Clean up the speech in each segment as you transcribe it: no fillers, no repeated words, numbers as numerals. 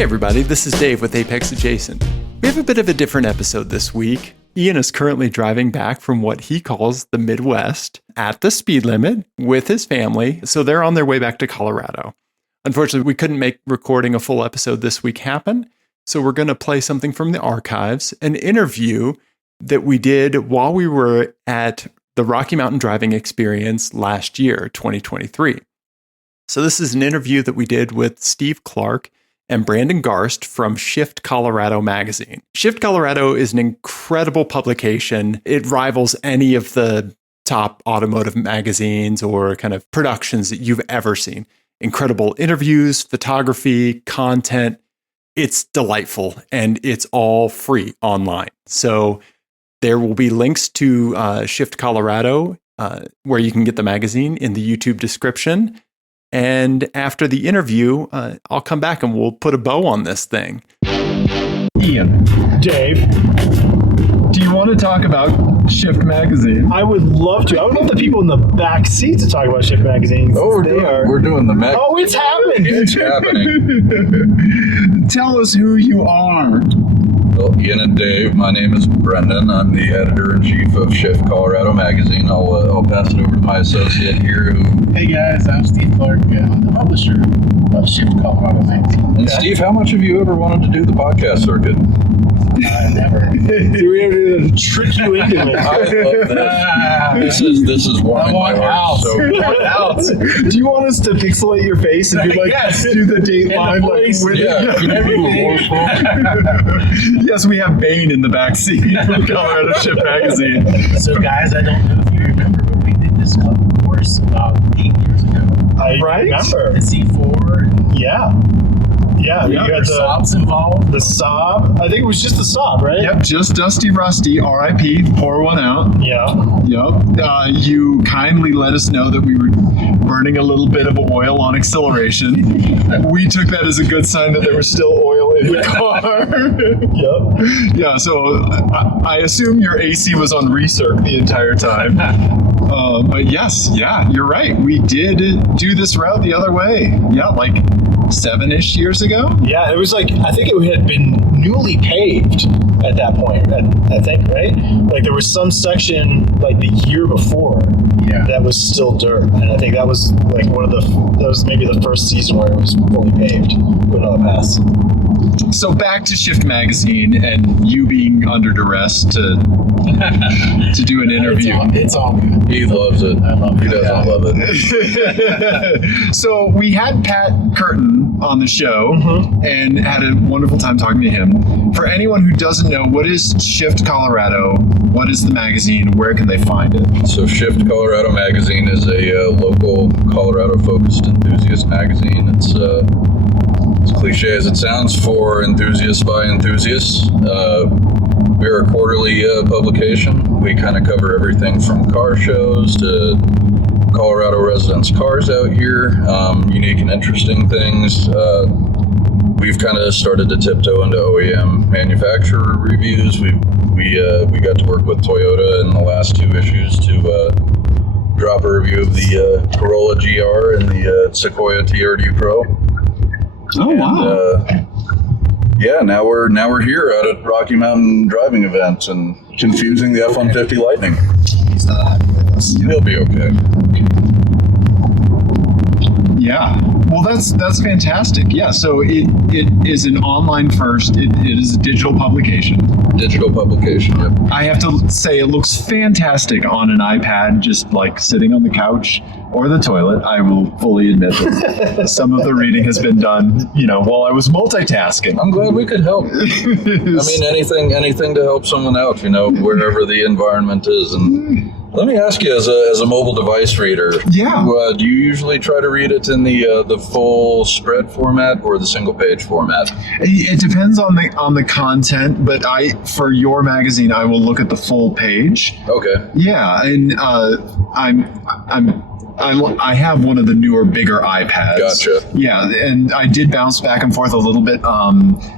Hey everybody, this is Dave with Apex Adjacent. We have a bit of a different episode this week. Ian is currently driving back from what he calls the Midwest at the speed limit with his family, so they're on their way back to Colorado. Unfortunately, we couldn't make recording a full episode this week happen, so we're going to play something from the archives, an interview that we did while we were at the Rocky Mountain Driving Experience last year, 2023. So this is an interview that we did with Steve Clark and Brandon Garst from Shift Colorado magazine. Shift Colorado is an incredible publication. It rivals any of the top automotive magazines or kind of productions that you've ever seen. Incredible interviews, photography, content. It's delightful, and it's all free online. So there will be links to Shift Colorado, where you can get the magazine, in the YouTube description. And after the interview, I'll come back and we'll put a bow on this thing. Ian. Dave. Do you want to talk about Shift Magazine? I would love to. I would love the people in the back seat to talk about Shift Magazine. Oh, we're doing the mag. Oh, it's happening. It's happening. Tell us who you are. Well, Ian and Dave, my name is Brendan. I'm the editor-in-chief of Shift Colorado magazine. I'll pass it over to my associate here. Hey guys, I'm Steve Clark. I'm the publisher of Shift Colorado magazine. And Steve, how much have you ever wanted to do the podcast circuit? Never. We were able to trick you into it. I love this. This is warming my heart. So Do you want us to pixelate your face and do Yes. do the date line like with Everything. Yes, we have Bane in the back seat from Colorado Shift Magazine. So guys, I don't know if you remember, but we did this course about 8 years ago. I remember. The C4. Yeah. Yeah, you got The the Saabs involved. the Saab. I think it was just the Saab, right? Yep, just Dusty Rusty, RIP, pour one out. Yeah. Yep. You kindly let us know that we were burning a little bit of oil on acceleration. We took that as a good sign that there was still oil in the car. Yep. Yeah, so I assume your AC was on recirc the entire time. But yes, yeah, you're right. We did do this route the other way. Yeah, like 7-ish years ago. Yeah, it was like, I think it had been newly paved at that point, I think, right? Like there was some section like the year before that was still dirt. And I think that was like that was maybe the first season where it was fully paved with another pass. So back to Shift Magazine and you being under duress to do an interview. It's all good. he loves it. I love it. He doesn't love it. So we had Pat Curtin on the show and had a wonderful time talking to him. For anyone who doesn't know, what is Shift Colorado? What is the magazine? Where can they find it? So Shift Colorado magazine is a local Colorado-focused enthusiast magazine. It's as cliche as it sounds, for enthusiasts by enthusiasts. We're a quarterly publication. We kind of cover everything from car shows to Colorado residents' cars out here, unique and interesting things. We've kind of started to tiptoe into OEM manufacturer reviews. We got to work with Toyota in the last 2 issues to drop a review of the Corolla GR and the Sequoia TRD Pro. Oh, wow. Now we're here out at Rocky Mountain Driving Event and confusing the F-150 Lightning. He's not happy with us. He'll be okay. Yeah. Well, that's fantastic. Yeah. So it is an online first. It is a digital publication. Digital publication, yep. I have to say it looks fantastic on an iPad, just like sitting on the couch or the toilet. I will fully admit that some of the reading has been done, while I was multitasking. I'm glad we could help. I mean, anything to help someone out, wherever the environment is. And let me ask you, as a mobile device reader, Yeah. Do you usually try to read it in the full spread format or the single page format? It depends on the content, but for your magazine, I will look at the full page. Okay. Yeah, and I have one of the newer, bigger iPads. Gotcha. Yeah, and I did bounce back and forth a little bit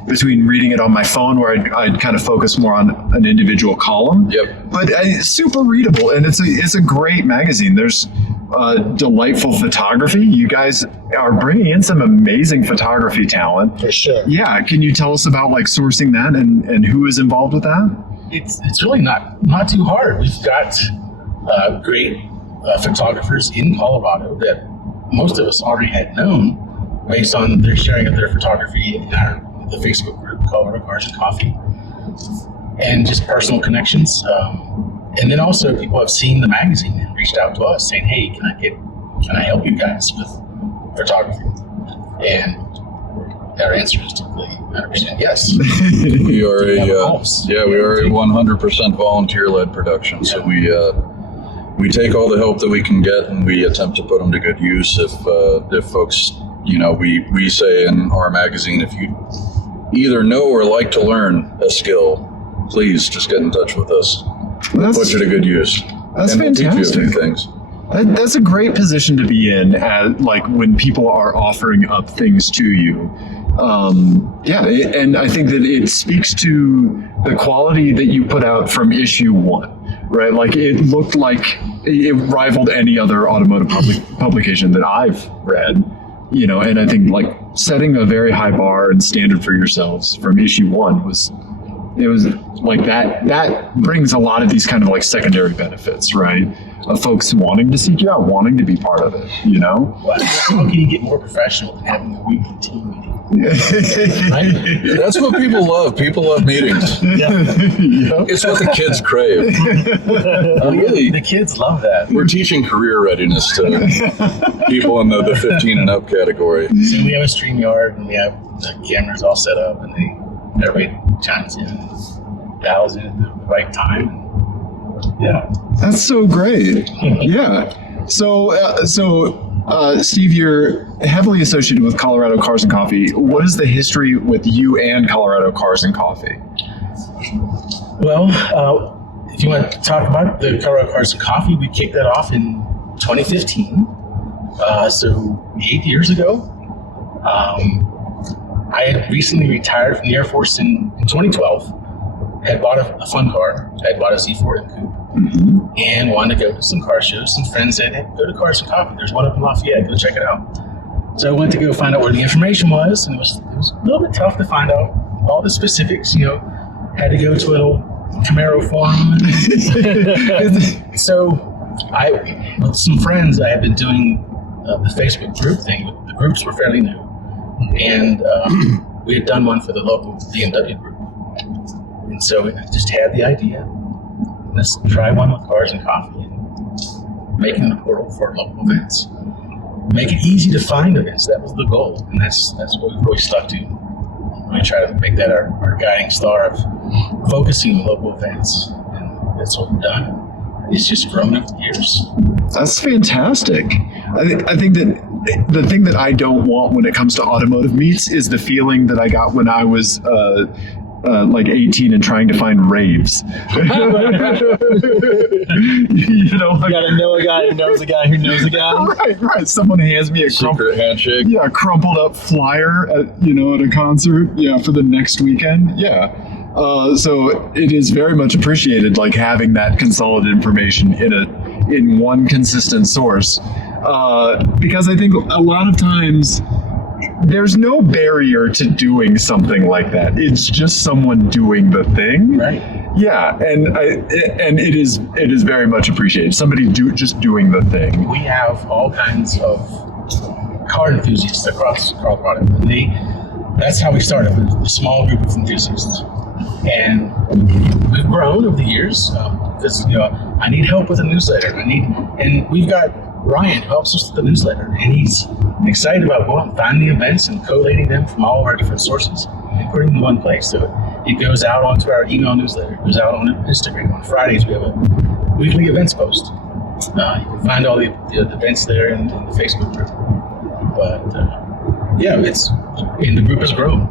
between reading it on my phone, where I'd kind of focus more on an individual column. Yep. But it's super readable, and it's a great magazine. There's delightful photography. You guys are bringing in some amazing photography talent. For sure. Yeah. Can you tell us about like sourcing that and who is involved with that? It's really not too hard. We've got great photographers in Colorado that most of us already had known based on their sharing of their photography in the Facebook group, Colorado Cars and Coffee, and just personal connections. And then also people have seen the magazine and reached out to us saying, "Hey, can I help you guys with photography?" And our answer is typically 100% yes. We are we are a 100% volunteer-led production. So we take all the help that we can get and we attempt to put them to good use. If folks, we say in our magazine, if you either know or like to learn a skill, please just get in touch with us. Put you to good use. That's and fantastic. We'll teach you a few things. That's a great position to be in, like when people are offering up things to you. And I think that it speaks to the quality that you put out from issue 1, right? Like it looked like it rivaled any other automotive publication that I've read, and I think like setting a very high bar and standard for yourselves from issue 1 was like that brings a lot of these kind of like secondary benefits, right? Of folks wanting to seek you out, wanting to be part of it, Well, how can you get more professional than having a weekly team meeting? Right? That's what people love. People love meetings. It's what the kids crave. The kids love that. We're teaching career readiness to people in the 15 and up category. So we have a StreamYard and we have the cameras all set up and everybody chimes in and dials in at the right time. Yeah. That's so great. Yeah. So Steve, you're heavily associated with Colorado Cars and Coffee. What is the history with you and Colorado Cars and Coffee? Well, if you want to talk about the Colorado Cars and Coffee, we kicked that off in 2015. So 8 years ago. I had recently retired from the Air Force in 2012. Had bought a fun car. I had bought a Z4 Coupe and wanted to go to some car shows. Some friends said, "Hey, go to Cars and Coffee. There's one up in Lafayette. Go check it out." So I went to go find out where the information was, and it was a little bit tough to find out all the specifics. Had to go to a little Camaro forum. So with some friends, I had been doing the Facebook group thing. The groups were fairly new, and we had done one for the local BMW group. And so I just had the idea, let's try one with Cars and Coffee and making the portal for local events. Make it easy to find events. That was the goal. And that's what we've really stuck to. We try to make that our guiding star of focusing on local events. And that's what we've done. It's just grown over the years. That's fantastic. I think that the thing that I don't want when it comes to automotive meets is the feeling that I got when I was like 18 and trying to find raves. You gotta know a guy who knows a guy who knows a guy. Right. Someone hands me a Secret handshake. Yeah, crumpled up flyer at a concert. Yeah, for the next weekend. Yeah. So it is very much appreciated, like having that consolidated information in one consistent source, because I think a lot of times there's no barrier to doing something like that. It's just someone doing the thing. Right. Yeah, and it is very much appreciated. Somebody just doing the thing. We have all kinds of car enthusiasts across Colorado, and that's how we started, with a small group of enthusiasts. And we've grown over the years because I need help with a newsletter. And we've got Ryan who helps us with the newsletter, and he's excited about going and finding the events and collating them from all of our different sources and putting them in one place. So it goes out onto our email newsletter. It goes out on Instagram. On Fridays we have a weekly events post. You can find all the events there in the Facebook group. But the group has grown.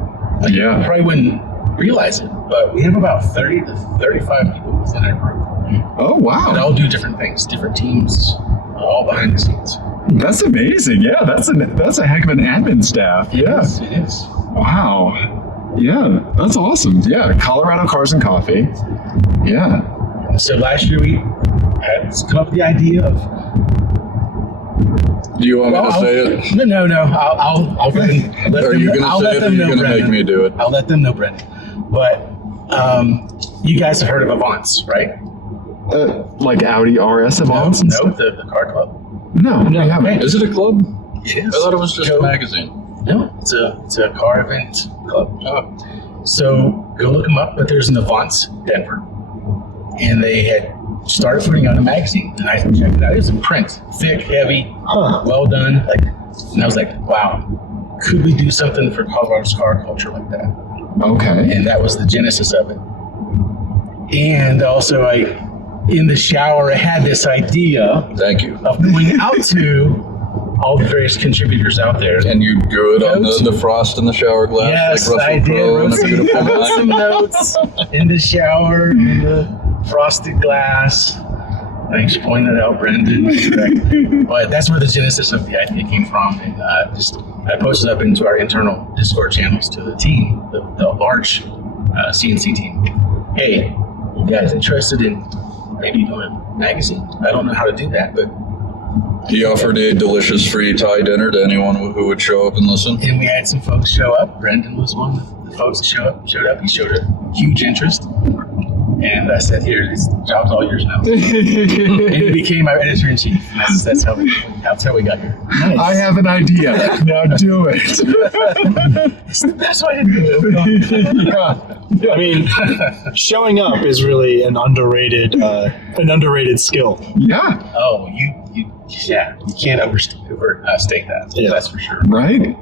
You probably wouldn't realize it, but we have about 30 to 35 people within our group. Oh, wow. And all do different things, different teams, all behind the scenes. That's amazing. Yeah, that's a heck of an admin staff. It is. Wow. Yeah, that's awesome. Yeah, Colorado Cars and Coffee. Yeah. So last year we had come up with the idea of Do you want me to say it? No. I'll let them, Are you going to I'll say let it, or them are you know, going to make Brendan. me do it? I'll let them know, Brendan. But you guys have heard of Avance, right? Like Audi RS Avance? No, the car club. No, we haven't. Is it a club? It is. I thought it was just a magazine. No, it's a car event club. Oh. So go look them up. But there's an Avance Denver, and they had started putting out a magazine, and I checked it out. It was in print, thick, heavy, well done. And I was like, wow, could we do something for Colorado's car culture like that? Okay. And that was the genesis of it. And also, in the shower, I had this idea Thank you. of going out to all the various contributors out there. And you drew it on the frost in the shower glass, Yes, like Russell I did. Crowe in a I beautiful wrote some night. notes in the shower, in the frosted glass. Thanks for pointing that out, Brendan. But that's where the genesis of the idea came from. And I posted up into our internal Discord channels to the team, the large CNC team. Hey, you guys interested in maybe doing a magazine? I don't know how to do that, but. He offered a delicious free Thai dinner to anyone who would show up and listen. And we had some folks show up. Brendan was one of the folks that showed up. He showed a huge interest. And I said, here, this job's all yours now. And he became our editor-in-chief. That's how we got here. Nice. I have an idea. Now do it. It's the best way to do it. Yeah. I mean, showing up is really an underrated skill. Yeah. Oh, you can't overstate that. Yeah. That's for sure. Right?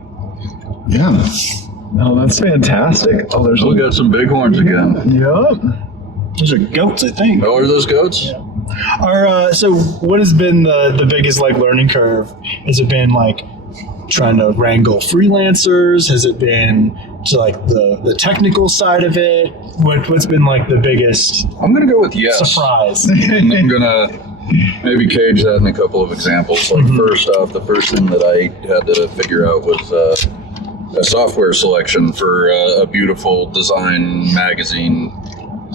Yeah. Oh, that's fantastic. Oh, there's We got some bighorns again. Yep. Those are goats, I think. Oh, are those goats? So what has been the biggest learning curve? Has it been trying to wrangle freelancers? Has it been to the technical side of it? What's been the biggest I'm going to go with yes. surprise? And I'm going to maybe cage that in a couple of examples. First off, the first thing that I had to figure out was a software selection for a beautiful design magazine.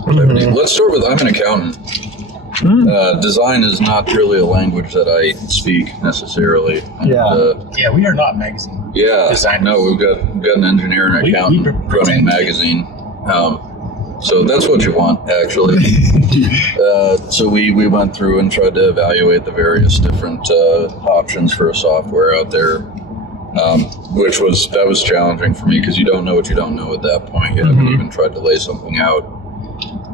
Let's start with, I'm an accountant. Design is not really a language that I speak necessarily. Yeah, we are not magazine. Designers. No, we've got an engineer and an accountant running a magazine. So that's what you want, actually. So we went through and tried to evaluate the various different options for a software out there, which was challenging for me because you don't know what you don't know at that point. You haven't even tried to lay something out.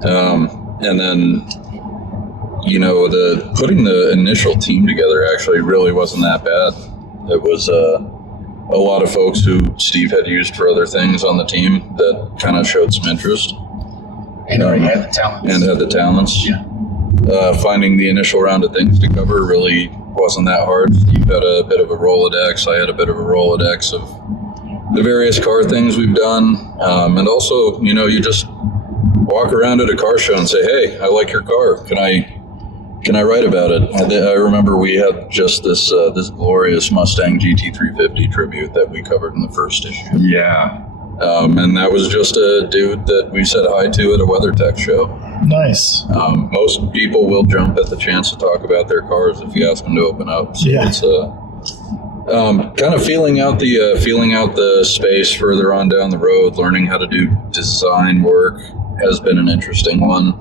And then, putting the initial team together actually really wasn't that bad. It was a lot of folks who Steve had used for other things on the team that kind of showed some interest. And already had the talents. And had the talents. Yeah. Finding the initial round of things to cover really wasn't that hard. Steve had a bit of a Rolodex. I had a bit of a Rolodex of the various car things we've done. And also, you just walk around at a car show and say, hey, I like your car. Can I write about it? I remember we had just this glorious Mustang GT350 tribute that we covered in the first issue. Yeah. And that was just a dude that we said hi to at a WeatherTech show. Nice. Most people will jump at the chance to talk about their cars if you ask them to open up. So it's kind of feeling out the space further on down the road, learning how to do design work has been an interesting one.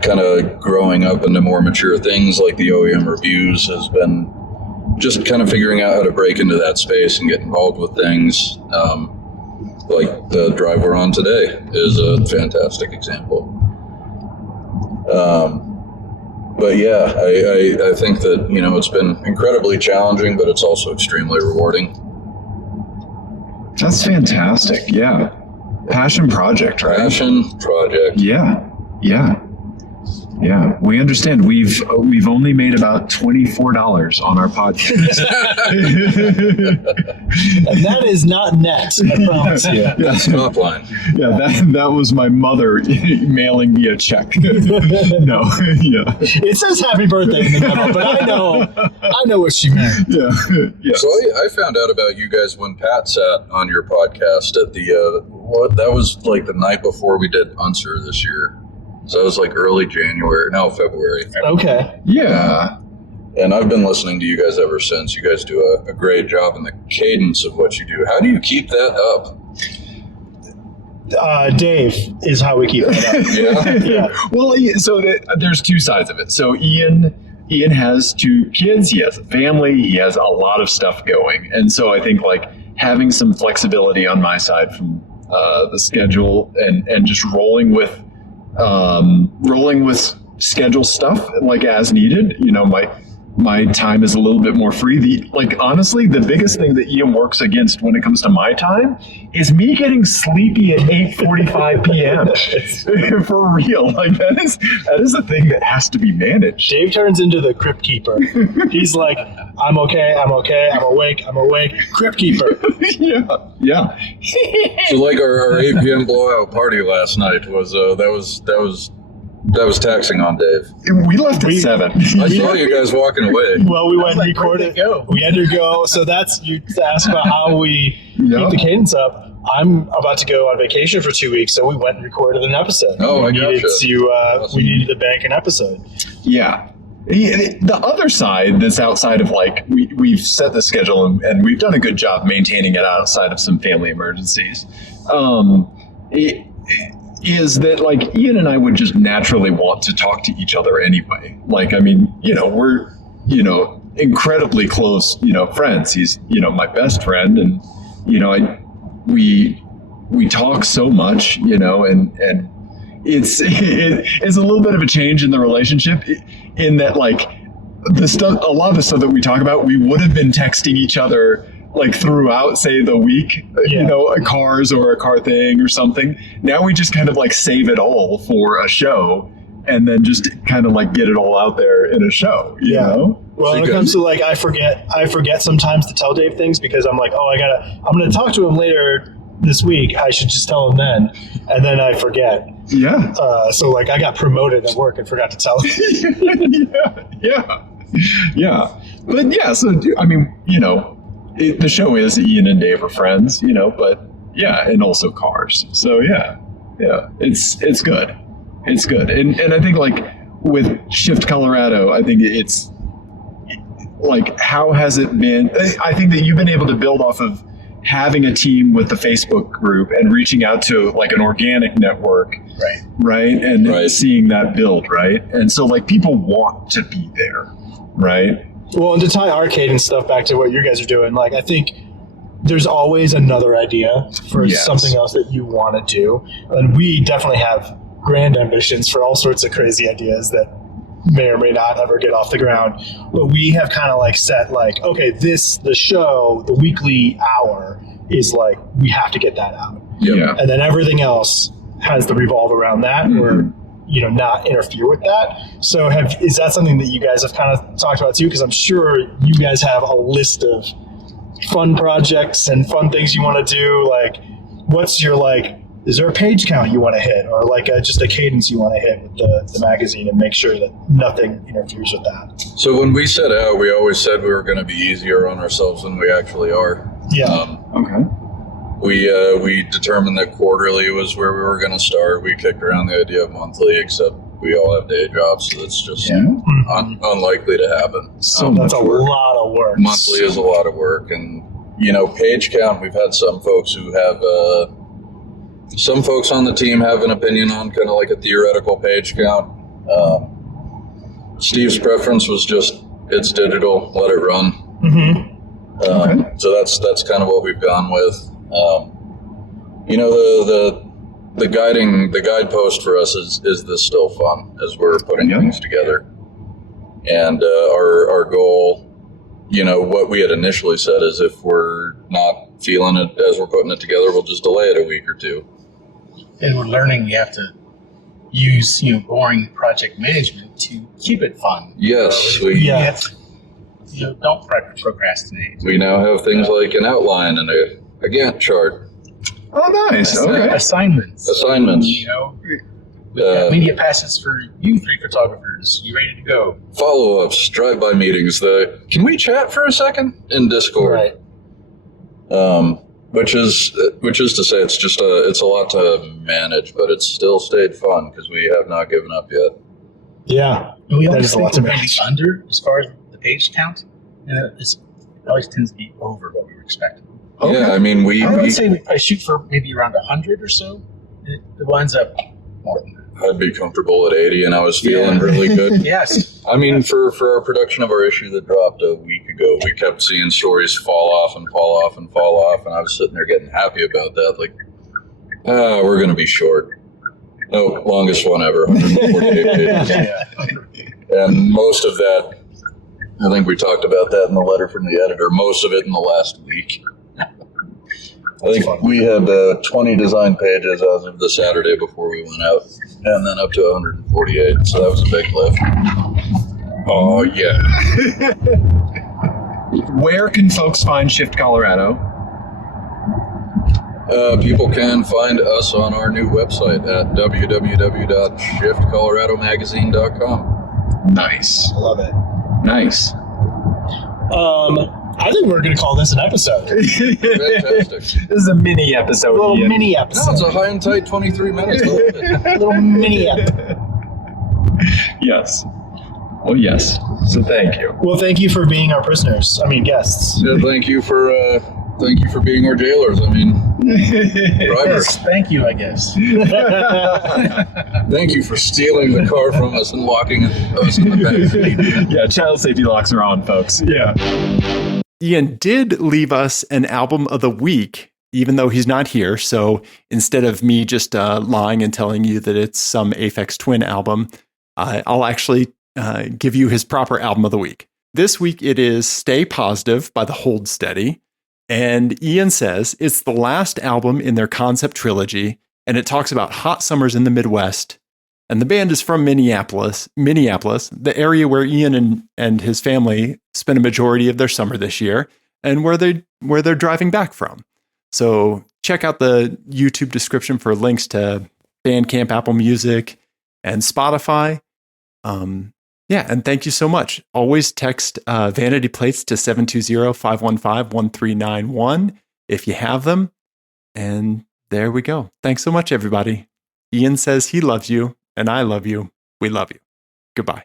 Kind of growing up into more mature things like the OEM reviews has been just kind of figuring out how to break into that space and get involved with things. Like the drive we're on today is a fantastic example. But yeah, I think that, it's been incredibly challenging, but it's also extremely rewarding. That's fantastic. Yeah. Passion project, right? Passion project. Yeah. We understand. We've only made about $24 on our podcast. And that is not net, I promise you. That's top line. Yeah, that was my mother mailing me a check. No, yeah. It says happy birthday in the memo, but I know what she meant. Yeah. So I found out about you guys when Pat sat on your podcast at that was the night before we did Unser this year. So it was February. Okay. Yeah. And I've been listening to you guys ever since. You guys do a great job in the cadence of what you do. How do you keep that up? Dave is how we keep it up. Yeah. Well, so there's two sides of it. So Ian has 2 kids. He has a family. He has a lot of stuff going. And so I think like having some flexibility on my side from the schedule and just rolling with schedule stuff like as needed. You know, my time is a little bit more free. Honestly, the biggest thing that Ian works against when it comes to my time is me getting sleepy at 8:45 p.m. For real. Like that is a thing that has to be managed. Dave turns into the crypt keeper. He's like, I'm okay, I'm awake, crypt keeper. Yeah. So like our 8 p.m. blowout party last night was that was taxing on Dave. We left at 7. I saw you guys walking away. Well, we went and recorded. We had to go. So that's, you asked about how we keep the cadence up. I'm about to go on vacation for 2 weeks, so we went and recorded an episode. Oh, we needed Awesome. We needed to bank an episode. Yeah. The other side that's outside of like, we've set the schedule and we've done a good job maintaining it outside of some family emergencies. Is that like Ian and I would just naturally want to talk to each other anyway. Like, I mean, we're, incredibly close, friends. He's, my best friend and, we talk so much, and it's a little bit of a change in the relationship in that like a lot of the stuff that we talk about, we would have been texting each other like throughout, say, the week, cars or a car thing or something. Now we just kind of like save it all for a show and then just kind of like get it all out there in a show, you know? Well, when it comes to like, I forget sometimes to tell Dave things because I'm like, I'm going to talk to him later this week. I should just tell him then. And then I forget. Yeah. So like I got promoted at work and forgot to tell him. Yeah. But yeah, so I mean, the show is Ian and Dave are friends, but yeah, and also cars. So yeah, it's good. It's good. And I think like with Shift Colorado, I think it's like, how has it been? I think that you've been able to build off of having a team with the Facebook group and reaching out to like an organic network. Right. And seeing that build. Right. And so like people want to be there. Right. Well, and to tie arcade and stuff back to what you guys are doing, like I think there's always another idea for something else that you want to do. And we definitely have grand ambitions for all sorts of crazy ideas that may or may not ever get off the ground. But we have kind of like set like, okay, the show, the weekly hour is like, we have to get that out. Yeah. And then everything else has to revolve around that or, not interfere with that. So is that something that you guys have kind of talked about too? Because I'm sure you guys have a list of fun projects and fun things you want to do. Like, what's your is there a page count you want to hit or like just a cadence you want to hit with the magazine and make sure that nothing interferes with that? So when we set out, we always said we were going to be easier on ourselves than we actually are. Yeah. Okay. We determined that quarterly was where we were going to start. We kicked around the idea of monthly, except we all have day jobs, so that's just unlikely to happen. So that's a lot of work. Monthly is a lot of work, and page count. We've had some folks who have some folks on the team have an opinion on kind of like a theoretical page count. Steve's preference was just it's digital, let it run. Mm-hmm. So that's kind of what we've gone with. The guidepost for us is this still fun as we're putting things together, and our goal, what we had initially said is if we're not feeling it as we're putting it together, we'll just delay it a week or two. And we're learning we have to use boring project management to keep it fun. Yes, don't procrastinate. We now have things like an outline and a Gantt chart. Oh, nice. Okay. Assignments. We've got media passes for you 3 photographers. You ready to go? Follow-ups, drive-by meetings. Can we chat for a second in Discord? Right. Which is to say, it's just it's a lot to manage, but it's still stayed fun because we have not given up yet. Yeah. And we That always is a think lot to we're going to manage. be under as far as the page count, and it always tends to be over what we were expecting. Yeah, I mean, I would say I shoot for maybe around 100 or so. It winds up more than that. I'd be comfortable at 80, and I was feeling really good. Yes. I mean, for our production of our issue that dropped a week ago, we kept seeing stories fall off and fall off and fall off, and I was sitting there getting happy about that. Like, we're going to be short. No, longest one ever, 148 pages. And most of that, I think we talked about that in the letter from the editor, most of it in the last week. I think we had 20 design pages as of the Saturday before we went out, and then up to 148, so that was a big lift. Oh, yeah. Where can folks find Shift Colorado? People can find us on our new website at www.shiftcoloradomagazine.com. Nice. I love it. Nice. I think we're going to call this an episode. Fantastic. This is a mini episode. A little Ian. mini No, episode. it's a high and tight 23 minutes. I love it. A little mini episode. Yes. Well, yes. So thank you. Well, thank you for being our prisoners. I mean, guests. Yeah, thank you for being our jailers. I mean, drivers. Yes, thank you, I guess. Thank you for stealing the car from us and locking us in the back seat. Yeah, child safety locks are on, folks. Yeah. Ian did leave us an album of the week, even though he's not here. So instead of me just lying and telling you that it's some Aphex Twin album, I'll actually give you his proper album of the week. This week it is Stay Positive by the Hold Steady. And Ian says it's the last album in their concept trilogy, and it talks about hot summers in the Midwest. And the band is from Minneapolis, the area where Ian and his family spent a majority of their summer this year, and where they're driving back from. So check out the YouTube description for links to Bandcamp, Apple Music, and Spotify. Yeah, and thank you so much. Always text Vanity Plates to 720-515-1391 if you have them. And there we go. Thanks so much, everybody. Ian says he loves you, and I love you. We love you. Goodbye.